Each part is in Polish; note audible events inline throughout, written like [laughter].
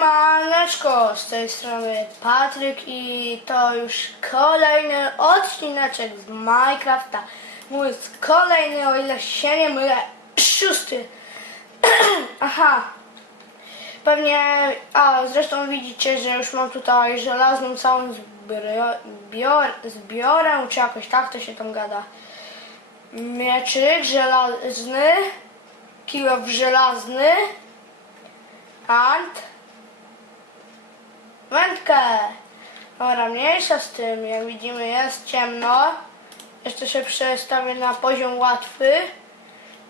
Siemaneczko, z tej strony Patryk i to już kolejny odcineczek z Minecrafta. Mój kolejny, o ile się nie mylę, szósty. [clears throat] Aha. Pewnie, a zresztą widzicie, że już mam tutaj żelazną całą bior, zbiorę, czy jakoś tak to się tam gada. Mieczyk żelazny, kilo żelazny, and wędkę. Dobra, mniejsza z tym, jak widzimy jest ciemno. Jeszcze się przestawię na poziom łatwy.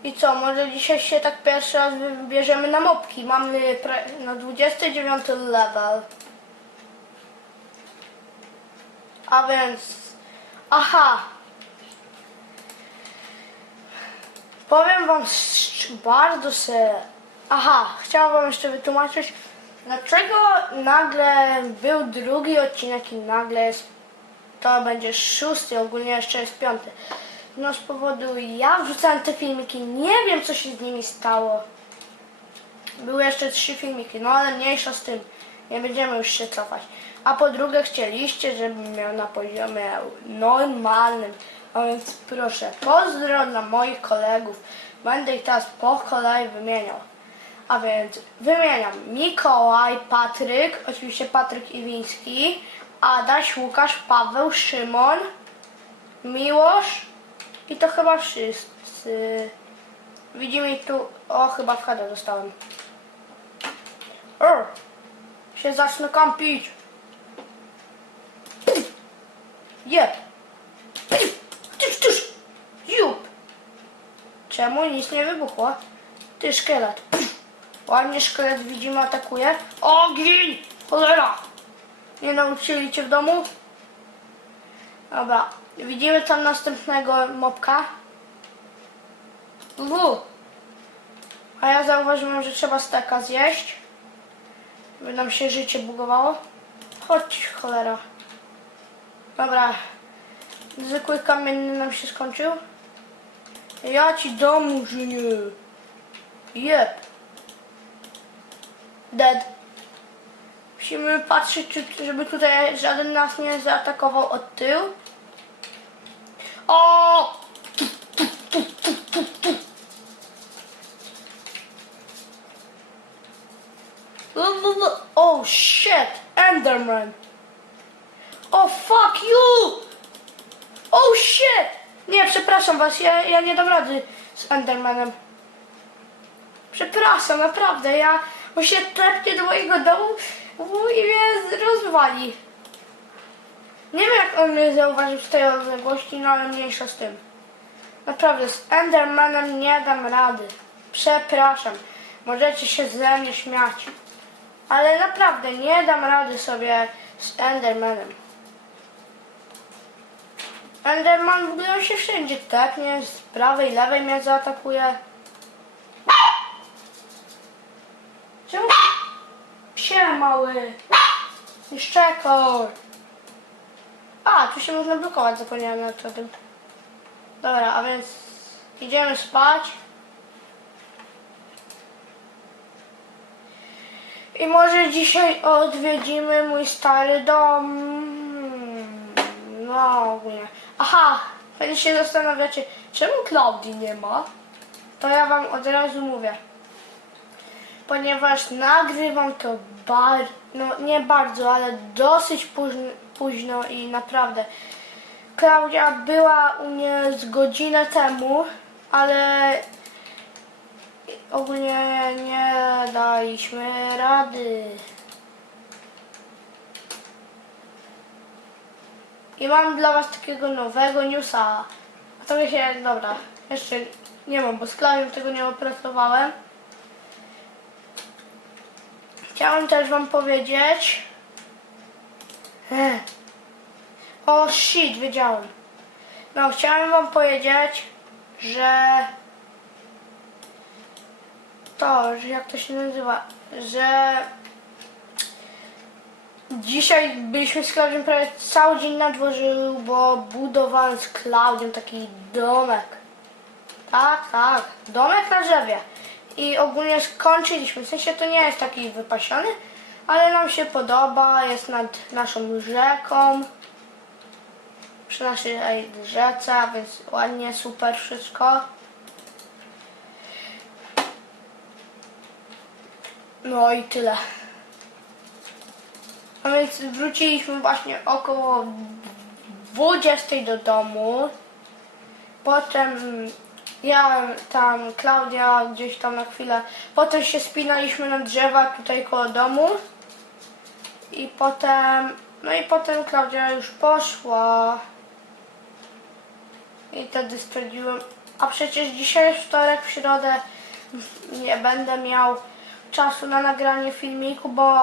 I co, może dzisiaj się tak pierwszy raz wybierzemy na mopki. Mamy na 29 level. A więc... Aha! Powiem wam bardzo se... Aha, chciałam wam jeszcze wytłumaczyć, dlaczego nagle był drugi odcinek i nagle jest... To będzie szósty, ogólnie jeszcze jest piąty. No z powodu ja wrzucałem te filmiki, nie wiem co się z nimi stało. Były jeszcze trzy filmiki, no ale mniejsza z tym. Nie będziemy już się cofać. A po drugie chcieliście, żebym miał na poziomie normalnym. A więc proszę, pozdro dla moich kolegów. Będę ich teraz po kolei wymieniał. A więc wymieniam Mikołaj, Patryk, oczywiście Patryk Iwiński, Adaś, Łukasz, Paweł, Szymon, Miłosz i to chyba wszyscy. Widzimy tu, o chyba w headę dostałem. O, się zacznę kampić. Jep. Tyż, tyż. Jup. Czemu nic nie wybuchło? Ty szkielet. Ładnie szkielet widzimy atakuje. Ogień! Cholera! Nie nauczyli cię w domu? Dobra. Widzimy tam następnego mopka. Uhu. A ja zauważyłem, że trzeba steka zjeść. By nam się życie bugowało. Chodź, cholera. Dobra. Zwykły kamienny nam się skończył. Ja ci dam, murzynie. Jep. Dead. Musimy patrzeć, czy, żeby tutaj żaden nas nie zaatakował od tyłu. O! Oh shit! Enderman! Oh fuck you! Oh shit! Nie, przepraszam was, ja, ja nie dam rady z Endermanem. Przepraszam, naprawdę, ja... Bo się trepnie do mojego domu i mnie rozwali. Nie wiem jak on mnie zauważył z tej odległości, no ale mniejsza z tym. Naprawdę, z Endermanem nie dam rady. Przepraszam. Możecie się ze mnie śmiać. Ale naprawdę nie dam rady sobie z Endermanem. Enderman w ogóle się wszędzie tepnie, z prawej, lewej mnie zaatakuje. Czemu? Psie mały. Szczekor. A, tu się można blokować, zapomniałem o tym. Dobra, a więc idziemy spać. I może dzisiaj odwiedzimy mój stary dom. No ogólnie. Aha, pewnie się zastanawiacie, czemu Klaudii nie ma? To ja wam od razu mówię. Ponieważ nagrywam to bar, no nie bardzo, ale dosyć późno, późno i naprawdę. Klaudia była u mnie z godzinę temu, ale ogólnie nie daliśmy rady. I mam dla was takiego nowego newsa. A to mi się, dobra, jeszcze nie mam, bo z Klaudią tego nie opracowałem. Chciałem też wam powiedzieć. O shit, wiedziałem. No, chciałem wam powiedzieć, że to, że jak to się nazywa, że dzisiaj byliśmy z Klaudią prawie cały dzień na dworzu, bo budowałem z Klaudią taki domek. Tak, tak, domek na drzewie. I ogólnie skończyliśmy, w sensie to nie jest taki wypasiony, Ale nam się podoba, jest nad naszą rzeką. Przy naszej rzece, więc ładnie, super wszystko. No i tyle. A więc wróciliśmy właśnie około 20 do domu. Potem ja tam, Klaudia gdzieś tam na chwilę. Potem się spinaliśmy na drzewa tutaj koło domu. I potem, no i potem Klaudia już poszła. I wtedy stwierdziłem, a przecież dzisiaj jest wtorek, w środę nie będę miał czasu na nagranie filmiku, bo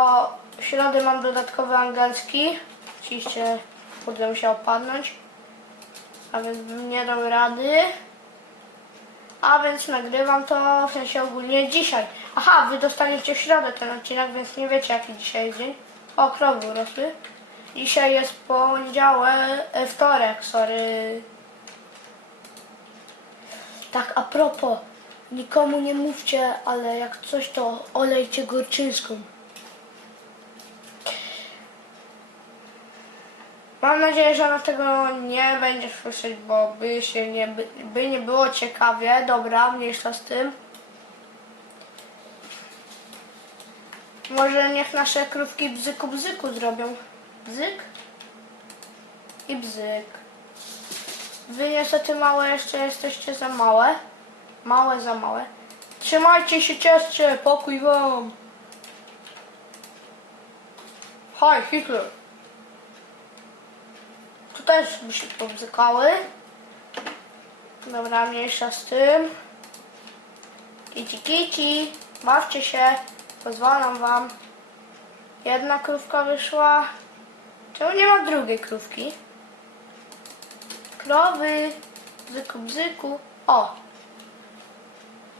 w środę mam dodatkowy angielski. Oczywiście będę musiał padnąć, a więc bym nie dał rady. A więc nagrywam to w sensie ogólnie dzisiaj. Aha, wy dostaniecie w środę ten odcinek, więc nie wiecie jaki dzisiaj jest dzień. O, krowy urosły. Dzisiaj jest poniedziałek, e, wtorek, sorry. Tak, a propos, nikomu nie mówcie, ale jak coś to olejcie gorczyńską. Mam nadzieję, że na tego nie będziesz słyszeć, bo by się nie, by, by nie było ciekawie. Dobra, mniejsza z tym. Może niech nasze krówki bzyku bzyku zrobią. Bzyk i bzyk. Wy niestety małe jeszcze jesteście za małe. Małe za małe. Trzymajcie się, cieszcie, pokój wam. Hi, Hitler. Też by się pobzykały. Dobra, mniejsza z tym. Kici, kici. Bawcie się. Pozwalam wam. Jedna krówka wyszła. Czemu nie ma drugiej krówki? Krowy. Bzyku, bzyku. O.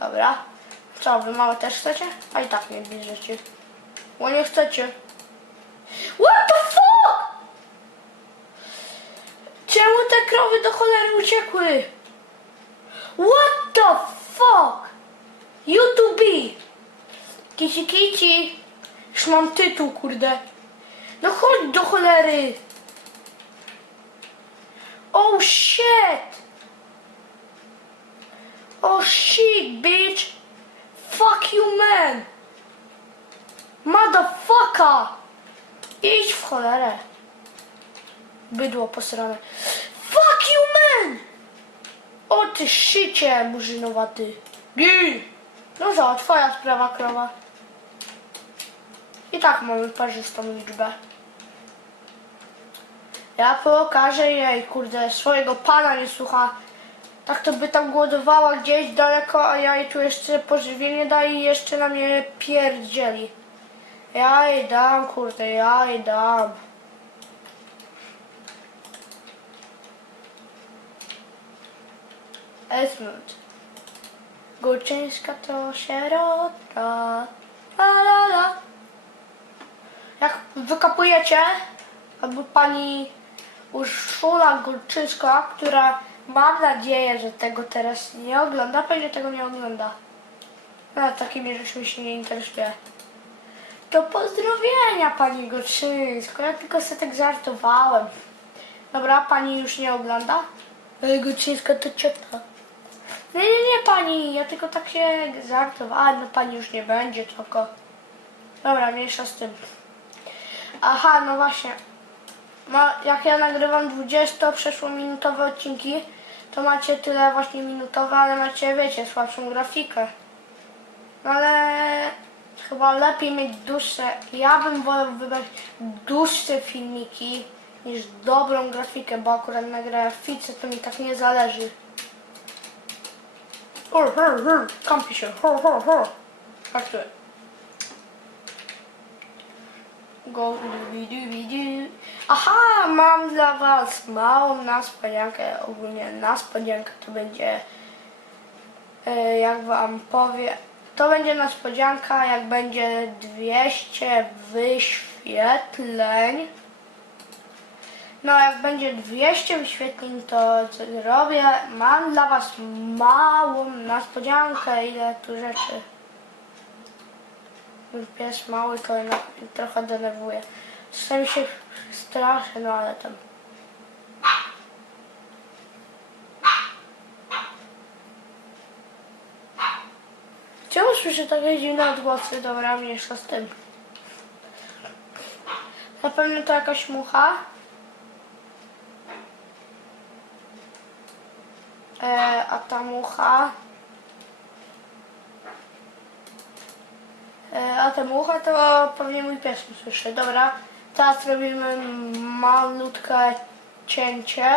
Dobra. Co, wy małe też chcecie? A i tak nie bierzecie. Bo nie chcecie. What the fuck? Czemu te krowy do cholery uciekły? What the fuck? YouTube! Kici kici! Już mam tytuł, kurde. No chodź do cholery! Oh shit! Oh shit, bitch! Fuck you, man! Motherfucker! Idź w cholerę. Bydło posrane. O ty szycie, murzynowaty. Gi! No za, twoja sprawa, krowa. I tak mamy parzystą liczbę. Ja pokażę jej, kurde, swojego pana nie słucha. Tak to by tam głodowała gdzieś daleko, a ja jej tu jeszcze pożywienie daję i jeszcze na mnie pierdzieli. Ja jej dam, kurde, ja jej dam. Esmond. Górczyńska to sierota. La la la. Jak wykapujecie, albo pani Urszula Górczyńska, która mam nadzieję, że tego teraz nie ogląda, pewnie tego nie ogląda. No, takimi rzeczami się nie interesuje. To pozdrowienia pani Górczyńsko, ja tylko sobie tak żartowałem. Dobra, pani już nie ogląda? Górczyńska to ciota. Nie, nie, nie pani, ja tylko tak się żartowałem, no pani już nie będzie, tylko... Dobra, mniejsza z tym. Aha, no właśnie. No, jak ja nagrywam 20 przeszło minutowe odcinki, to macie tyle właśnie minutowe, ale macie, wiecie, słabszą grafikę. No ale chyba lepiej mieć dłuższe. Ja bym wolał wybrać dłuższe filmiki niż dobrą grafikę, bo akurat na grafice to mi tak nie zależy. Hur, hur, hur, kampi się, hur, hur, hur. To jest. Go dubi dubi du. Aha, mam dla was małą niespodziankę, ogólnie niespodzianka to będzie, e, jak wam powie, to będzie niespodzianka, jak będzie 200 wyświetleń. No, jak będzie 200 wyświetleń, to co zrobię? Mam dla was małą niespodziankę, ile tu rzeczy. Pies mały to trochę denerwuje. Czasami się straszę, no ale tam. Czemu słyszę takie dziwne odgłosy? Dobra, mniejsza z tym. Na pewno to jakaś mucha. E, a ta mucha. E, a ta mucha to pewnie mój pies usłyszy. Dobra, teraz robimy malutkie cięcie.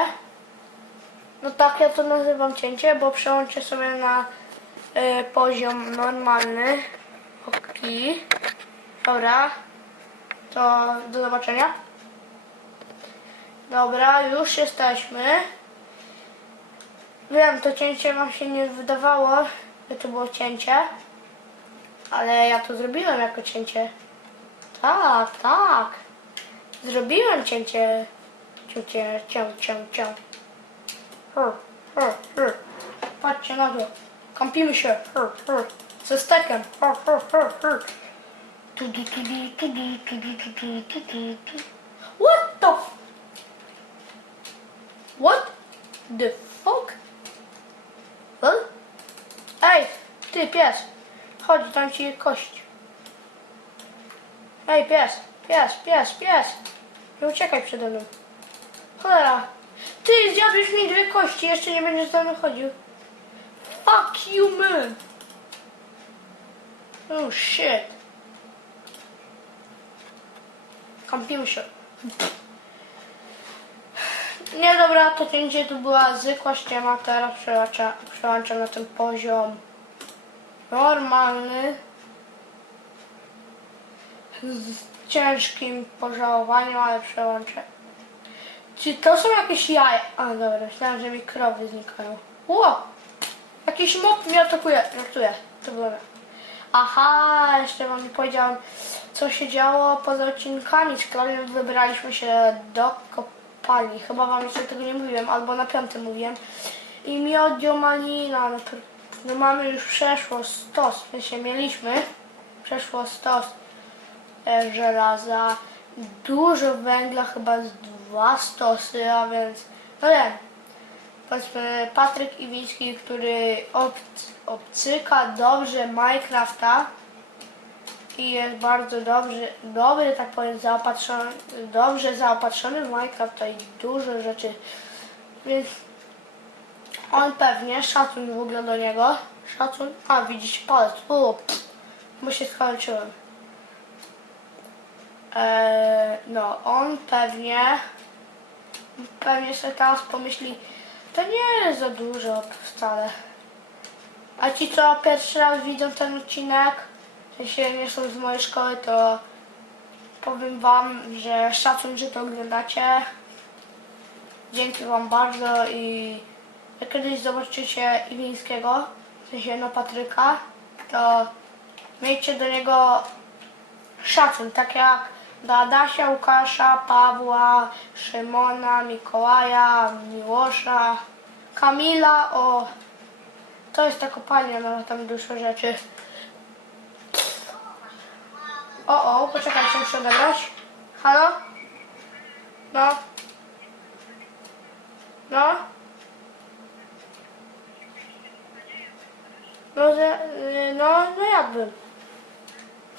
No tak ja to nazywam cięcie, bo przełączę sobie na e, poziom normalny. Oki. Dobra. To do zobaczenia. Dobra, już jesteśmy. Wiem, to cięcie wam się nie wydawało, że to było cięcie. Ale ja to zrobiłem jako cięcie. Tak, tak. Zrobiłem cięcie. Cięcie, cię, cię, cię. Patrzcie na to. Kąpimy się. Ze stekiem. Hr, hr, hr, hr. Tu, tu, tu, tu, tu, tu, tu, tu, tu, tu, tu, tu. What the f- What the fuck? Huh? Ej, ty pies. Chodź, dam ci kość. Ej, pies, pies, pies, pies. Nie uciekaj przede mną. Cholera. Ty, zjadłeś mi dwie kości, jeszcze nie będziesz za mną chodził. Fuck you, man. Oh, shit. Się. Nie dobra, to cięcie tu była zwykła ściema, teraz przełączam na ten poziom normalny z ciężkim pożałowaniem, ale przełączę. Czy to są jakieś jaja? A dobra, myślałem, że mi krowy znikają. Ło! Jakiś mob mnie atakuje. Żartuję. To było. Aha, jeszcze wam powiedziałam, co się działo poza odcinkami. Z Klaudią wybraliśmy się do kopalni. Chyba wam jeszcze tego nie mówiłem, albo na piątym mówiłem. I miodio malina. No, to, no mamy już przeszło 100, w sensie mieliśmy. Przeszło 100 e, żelaza. Dużo węgla, chyba z dwa stosy, a więc no wiem. Powiedzmy Patryk Iwiński, który obc- obcyka dobrze Minecrafta i jest bardzo dobrze, dobry, tak powiem, zaopatrzony, dobrze zaopatrzony w Minecraft, to i dużo rzeczy, więc on pewnie, szacun w ogóle do niego, szacun, a widzicie palec, o, bo się skończyłem. Eee, no, on pewnie, pewnie sobie teraz pomyśli, to nie jest za dużo wcale. A ci, co pierwszy raz widzą ten odcinek, sensie nie są z mojej szkoły, to powiem wam, że szacun, że to oglądacie. Dzięki wam bardzo i jak kiedyś zobaczycie Iwińskiego, w sensie no Patryka, to miejcie do niego szacun, tak jak do Adasia, Łukasza, Pawła, Szymona, Mikołaja, Miłosza, Kamila, o, to jest ta kopalnia, no tam dużo rzeczy. O, o, poczekajcie, muszę odebrać. Halo? No? No? No, no, no jakby.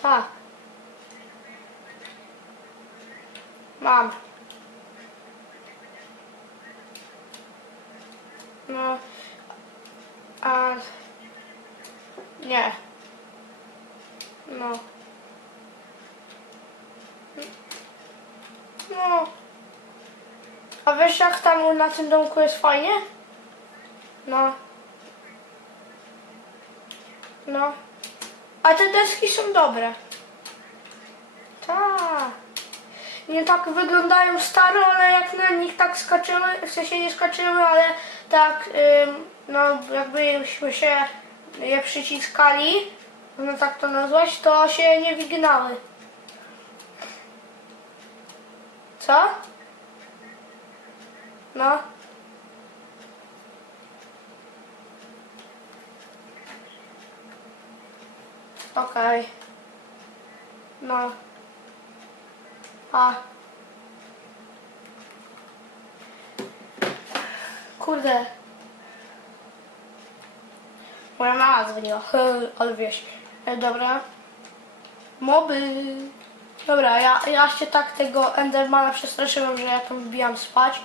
Tak. Mam. No. A. Nie. No. No. A wiesz jak tam na tym domku jest fajnie? No. No. A te deski są dobre. Tak. Nie tak wyglądają staro, ale jak na nich tak skoczymy, w sensie nie skoczymy, ale tak, ym, no jakbyśmy się je przyciskali, no tak to nazwać, to się nie wyginały. Co? No. Okej. No. A. Kurde. Moja mama dzwoniła, ale wiesz. E, Dobra. Moby. Dobra, ja, ja się tak tego Endermana przestraszyłem, że ja tam wbijam spać.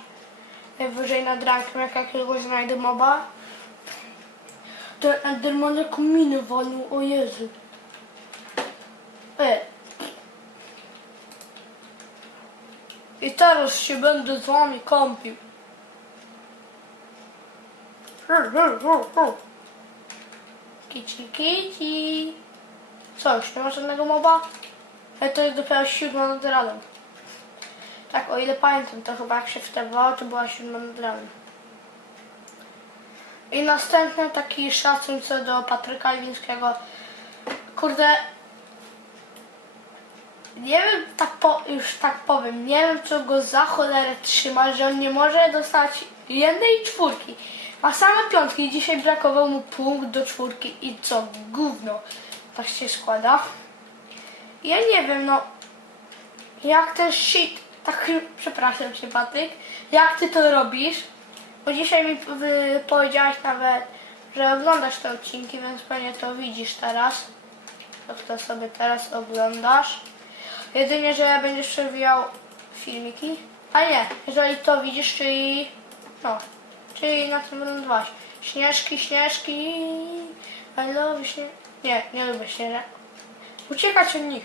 Najwyżej nad rankiem, jak jakiegoś znajdę moba. Ten Enderman jak minę walił, o Jezu. E. I teraz się będę z wami kąpił. Kici, kici. Co, już nie ma żadnego moba? Ale to jest dopiero siódma nad ranem. Tak, o ile pamiętam, to chyba jak się wstawało, to była siódma nad ranem. I następny taki szacun co do Patryka Iwińskiego. Kurde, nie wiem, tak po, już tak powiem, nie wiem co go za cholerę trzyma, że on nie może dostać jednej czwórki. A same piątki, dzisiaj brakował mu punkt do czwórki i co, gówno, tak się składa. Ja nie wiem, no, jak ten shit, tak, [laughs] przepraszam się Patryk, jak ty to robisz? Bo dzisiaj mi powiedziałaś nawet, że oglądasz te odcinki, więc pewnie to widzisz teraz. To to sobie teraz oglądasz. Jedynie, że będziesz przewijał filmiki. A nie, jeżeli to widzisz, czyli no, czyli na tym dbać. Śnieżki, śnieżki. I love śnie... Nie, nie lubię śnieżek. Uciekać od nich.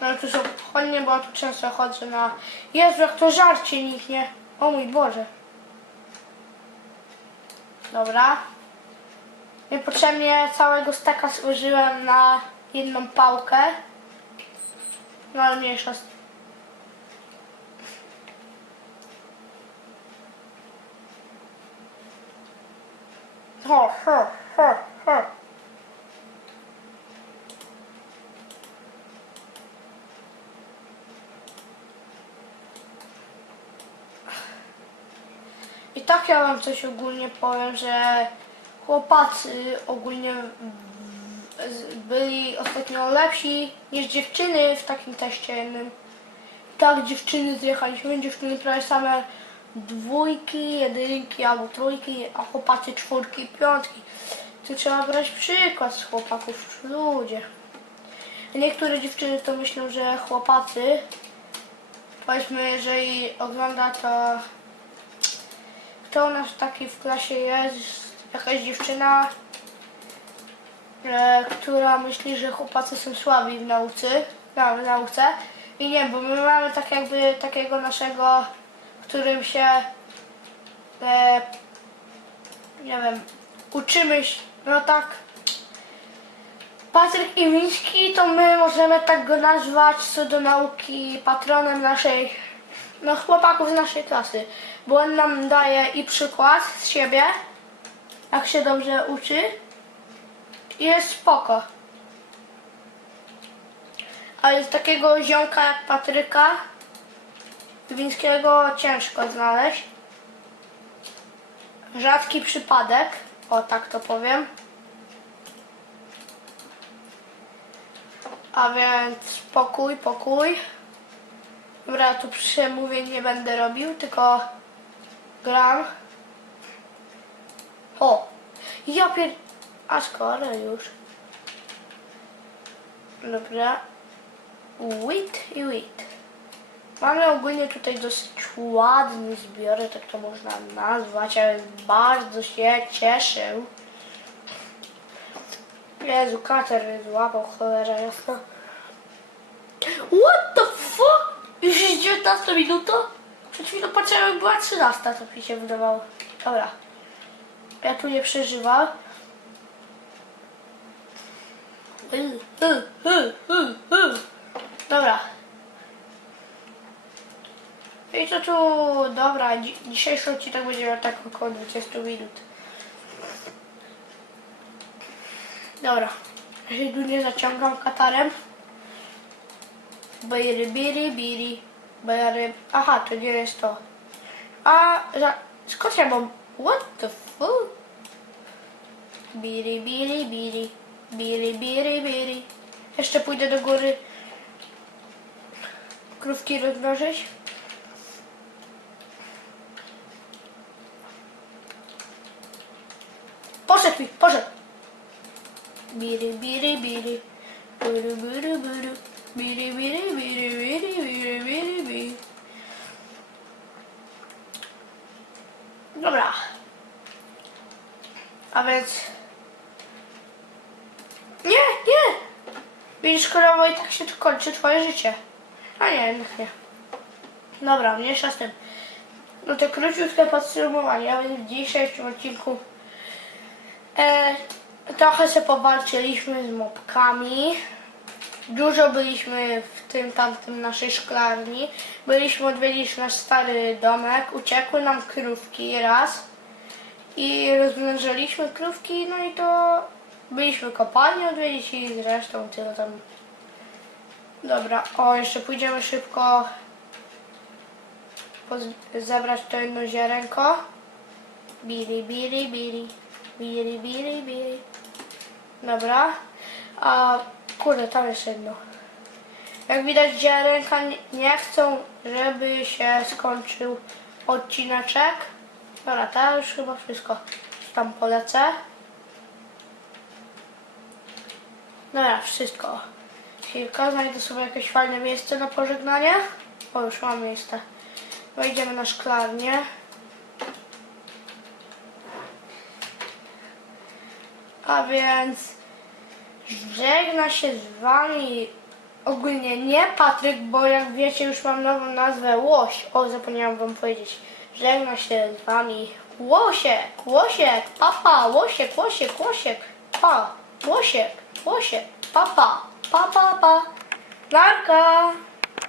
No tu są chodnie, bo tu często chodzę na... Jezu, jak to żarcie niknie. O mój Boże. Dobra. Niepotrzebnie całego staka zużyłem na jedną pałkę. No ale mniejsza. z- Ho. I tak ja wam coś ogólnie powiem, że chłopacy ogólnie byli ostatnio lepsi niż dziewczyny w takim teście jednym. Tak, dziewczyny zjechaliśmy, dziewczyny prawie same dwójki, jedynki albo trójki, a chłopacy czwórki, piątki. Tu trzeba brać przykład z chłopaków, ludzie. Niektóre dziewczyny to myślą, że chłopacy, powiedzmy, jeżeli ogląda to kto u nas taki w klasie jest? Jakaś dziewczyna, e, która myśli, że chłopacy są słabi w nauce, na, w nauce. I nie, bo my mamy tak jakby takiego naszego, którym się e, nie wiem, uczymy no tak. Patryk Iwiński to my możemy tak go nazwać co do nauki patronem naszej no chłopaków z naszej klasy, bo on nam daje i przykład z siebie, jak się dobrze uczy i jest spoko. Ale takiego ziomka jak Patryka Wińskiego ciężko znaleźć. Rzadki przypadek, o tak to powiem. A więc pokój, pokój. Dobra, tu przemówień nie będę robił, tylko gram. O! Ja pier... A skoro już. Dobra. Wit i wit. Mamy ogólnie tutaj dosyć ładny zbiory, tak to można nazwać, ale bardzo się cieszę. Jezu, kater złapał, cholera jasna. What the fuck? Już jest 19 minuta? Przed chwilą patrzyłem, była 13, co mi się wydawało. Dobra. Ja tu nie przeżywam. Y, y, y, y, y. Dobra. I to tu, dobra, dzi- dzisiejszy odcinek będzie miał tak około 20 minut. Dobra. Ja się tu nie zaciągam katarem. Biri, biri, biri. Biri. Aha, to nie jest to. A, za... skąd ja mam... What the fuck? Biri, biri, biri. Biri, biri, biri. Jeszcze pójdę do góry. Krówki rozmnożyć. Poszedł mi, poszedł. Biri, biri, biri. Buru, buru, buru. Biri, biri, biri, biri, biri, biri, biri. Dobra. A więc... Nie, nie! Widzisz, krowo, i tak się kończy twoje życie. A nie, jednak nie. Dobra, mniejsza z tym. No to króciutkie podsumowanie. W dzisiejszym odcinku e, trochę się powalczyliśmy z mopkami. Dużo byliśmy w tym tamtym naszej szklarni. Byliśmy odwiedzić nasz stary domek. Uciekły nam krówki raz. I rozmnożyliśmy krówki, no i to byliśmy kopalnię odwiedzić i zresztą tyle tam. Dobra, o jeszcze pójdziemy szybko zebrać to jedno ziarenko. Bili, bili, bili. Bili, bili, bili. Dobra. A kurde, tam jest jedno. Jak widać ziarenka nie- chcą, żeby się skończył odcineczek. Dobra, to już chyba wszystko. Tam polecę. Dobra, wszystko. Chwilkę, znajdę sobie jakieś fajne miejsce na pożegnanie. O, już mam miejsce. Wejdziemy na szklarnię. A więc żegna się z wami ogólnie nie Patryk, bo jak wiecie już mam nową nazwę Łoś. O, zapomniałam wam powiedzieć. Żegna się z wami Łosiek, Łosiek, papa, Łosiek, Łosiek, Łosiek, pa, Łosiek, Łosiek, papa, pa, pa, pa. Narka!